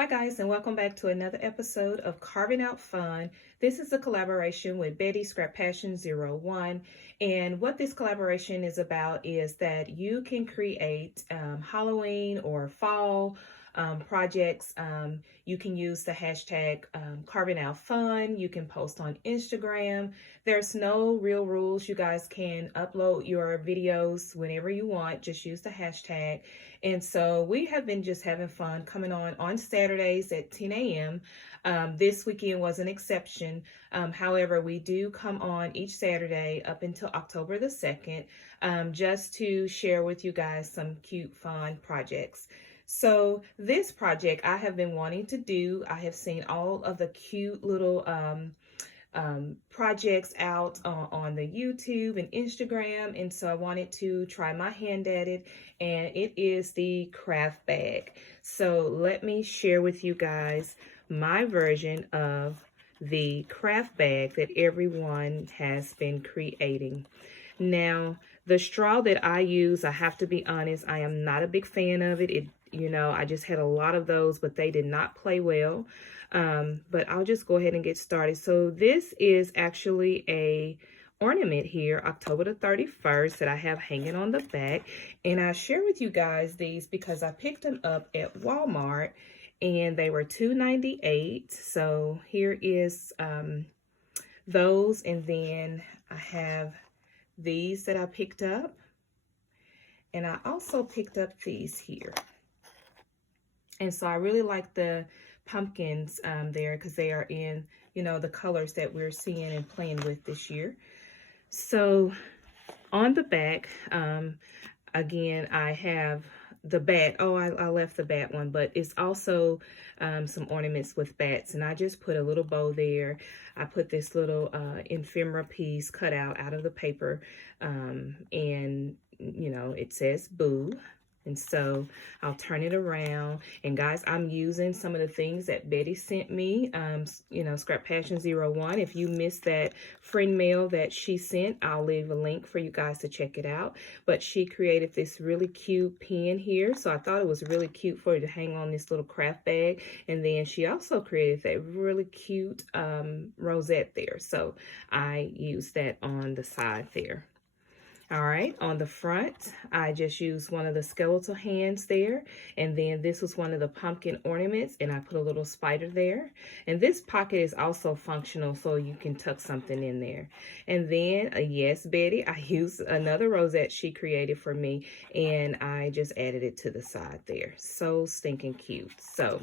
Hi guys, and welcome back to another episode of Carving Out Fun. This is a collaboration with Betty Scrap Passion 01. And what this collaboration is about is that you can create Halloween or fall projects. You can use the hashtag Carving Out Fun. You can post on Instagram. There's no real rules. You guys can upload your videos whenever you want. Just use the hashtag. And so we have been just having fun coming on Saturdays at 10 a.m. This weekend was an exception. However, we do come on each Saturday up until October the 2nd, just to share with you guys some cute, fun projects. So this project I have been wanting to do. I have seen all of the cute little projects out on the YouTube and Instagram, and so I wanted to try my hand at it, and it is the craft bag. So let me share with you guys my version of the craft bag that everyone has been creating. Now, the straw that I use, I have to be honest, I am not a big fan of it. I just had a lot of those, but they did not play well. But I'll just go ahead and get started. So this is actually a ornament here, October the 31st, that I have hanging on the back. And I share with you guys these because I picked them up at Walmart and they were $2.98. So here is those, and then I have these that I picked up, and I also picked up these here. And so I really like the pumpkins there because they are in, the colors that we're seeing and playing with this year. So on the back, again, I have the bat. Oh, I left the bat one, but it's also some ornaments with bats, and I just put a little bow there. I put this little ephemera piece cut out of the paper, and it says boo. And so I'll turn it around. And guys, I'm using some of the things that Betty sent me, Scrap Passion 01. If you missed that friend mail that she sent, I'll leave a link for you guys to check it out. But she created this really cute pin here. So I thought it was really cute for you to hang on this little craft bag. And then she also created that really cute rosette there. So I used that on the side there. All right, on the front, I just used one of the skeletal hands there. And then this was one of the pumpkin ornaments, and I put a little spider there. And this pocket is also functional, so you can tuck something in there. And then, yes, Betty, I used another rosette she created for me, and I just added it to the side there. So stinking cute. So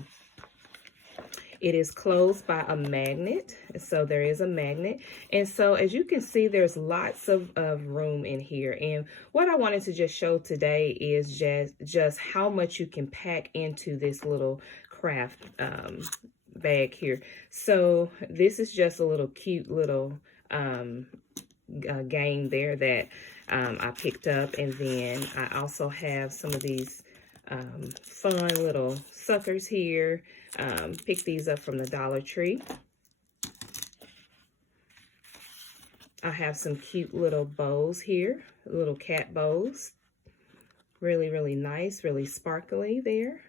it is closed by a magnet, so there is a magnet. And so as you can see, there's lots of room in here. And what I wanted to just show today is just how much you can pack into this little craft bag here. So this is just a little cute little game there that I picked up. And then I also have some of these fun little suckers here. Pick these up from the Dollar Tree. I have some cute little bows here, little cat bows. Really, really nice, really sparkly there.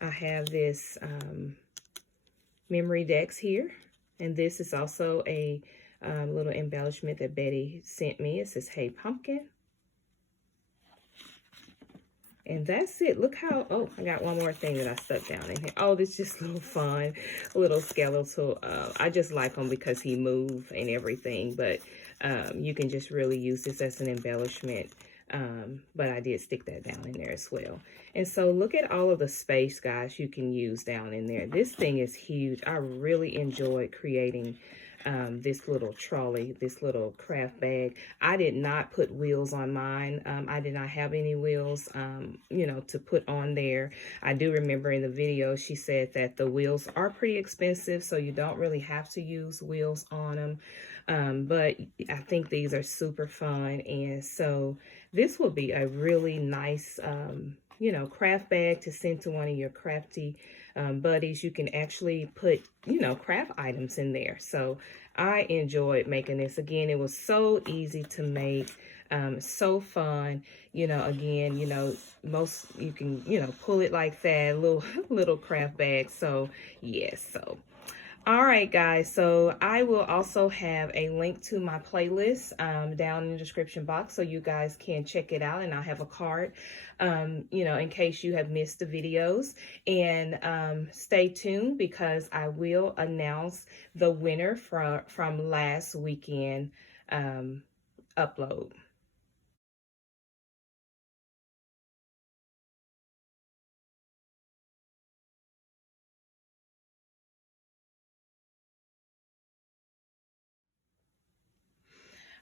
I have this memory decks here, and this is also a little embellishment that Betty sent me. It says, "Hey Pumpkin." And that's it. Look how, oh, I got one more thing that I stuck down in here. Oh, this is just a little fun, a little skeletal. I just like him because he moves and everything, but you can just really use this as an embellishment. But I did stick that down in there as well. And so look at all of the space, guys, you can use down in there. This thing is huge. I really enjoyed creating this little trolley, this little craft bag. I did not put wheels on mine. I did not have any wheels, to put on there. I do remember in the video, she said that the wheels are pretty expensive, so you don't really have to use wheels on them. But I think these are super fun. And so this will be a really nice, craft bag to send to one of your crafty buddies. You can actually put, craft items in there. So I enjoyed making this. Again, it was so easy to make. So fun. You know, again, you know, most you can, you know, pull it like that, little little craft bag. So yes, so all right, guys, so I will also have a link to my playlist down in the description box so you guys can check it out, and I'll have a card, you know, in case you have missed the videos. And stay tuned because I will announce the winner from last weekend upload.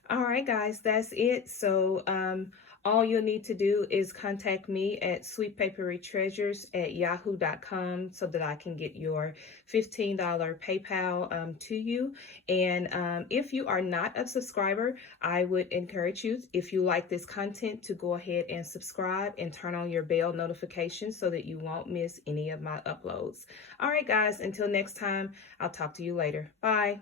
All right, guys, that's it. So, all you'll need to do is contact me at sweetpaperrydtreasures@yahoo.com so that I can get your $15 PayPal to you. And if you are not a subscriber, I would encourage you, if you like this content, to go ahead and subscribe and turn on your bell notifications so that you won't miss any of my uploads. All right, guys, until next time, I'll talk to you later. Bye.